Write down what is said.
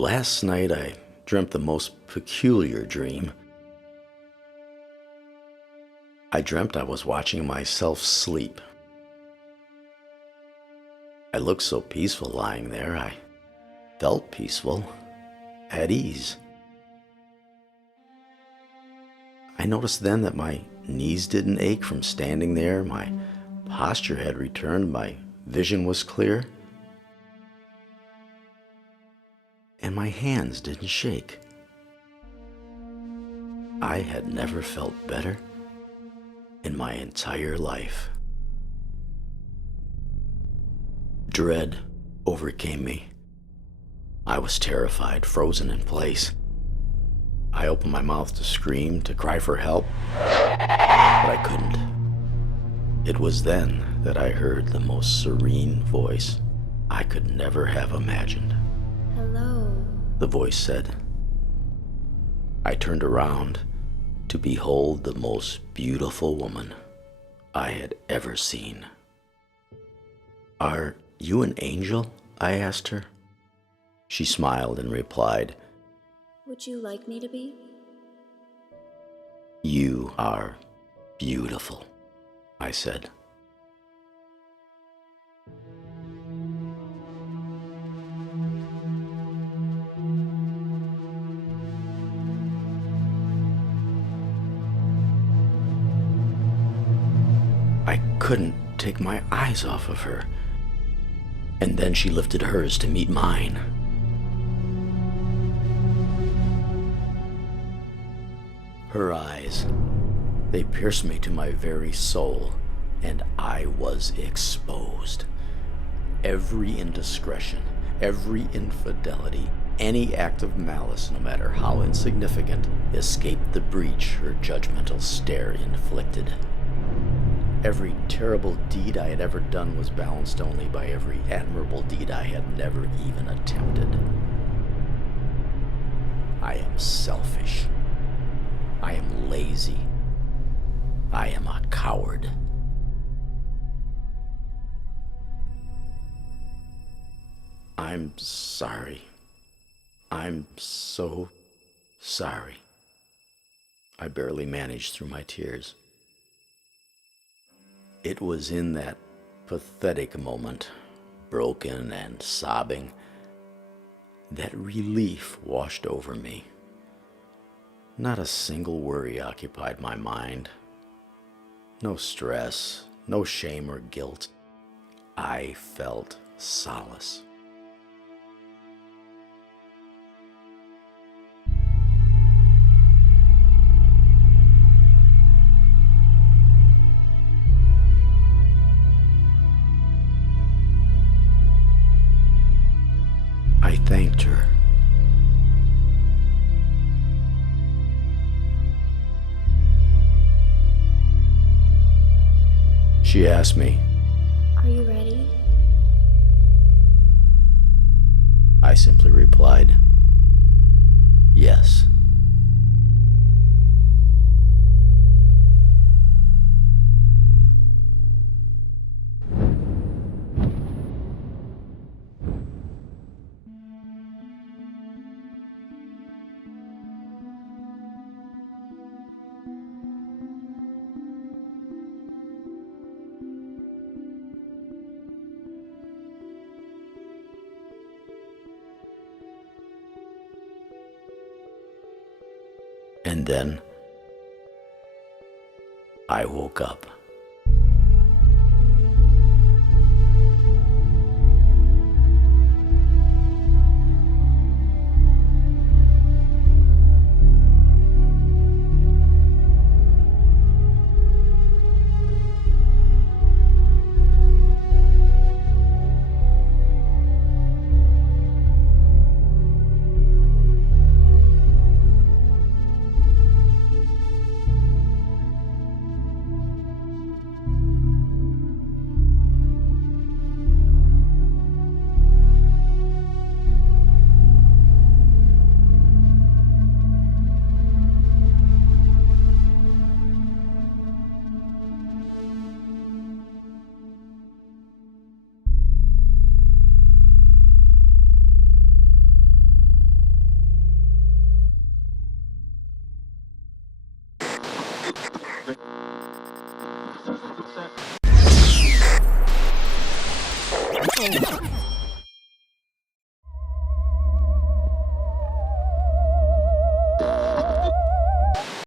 Last night I dreamt the most peculiar dream. I dreamt I was watching myself sleep. I looked so peaceful lying there. I felt peaceful, at ease. I noticed then that my knees didn't ache from standing there. My posture had returned. My vision was clear. And my hands didn't shake. I had never felt better in my entire life. Dread overcame me. I was terrified, frozen in place. I opened my mouth to scream, to cry for help, but I couldn't. It was then that I heard the most serene voice I could never have imagined. Hello, the voice said. I turned around to behold the most beautiful woman I had ever seen. "Are you an angel?" I asked her. She smiled and replied, would you like me to be? "You are beautiful," I said. I couldn't take my eyes off of her. And then she lifted hers to meet mine. Her eyes, they pierced me to my very soul, and I was exposed. Every indiscretion, every infidelity, any act of malice, no matter how insignificant, escaped the breach her judgmental stare inflicted. Every terrible deed I had ever done was balanced only by every admirable deed I had never even attempted. I am selfish. I am lazy. I am a coward. I'm sorry. I'm so sorry. I barely managed through my tears. It was in that pathetic moment, broken and sobbing, that relief washed over me. Not a single worry occupied my mind. No stress, no shame or guilt. I felt solace. I thanked her. She asked me. Are you ready? I simply replied, yes. And then I woke up.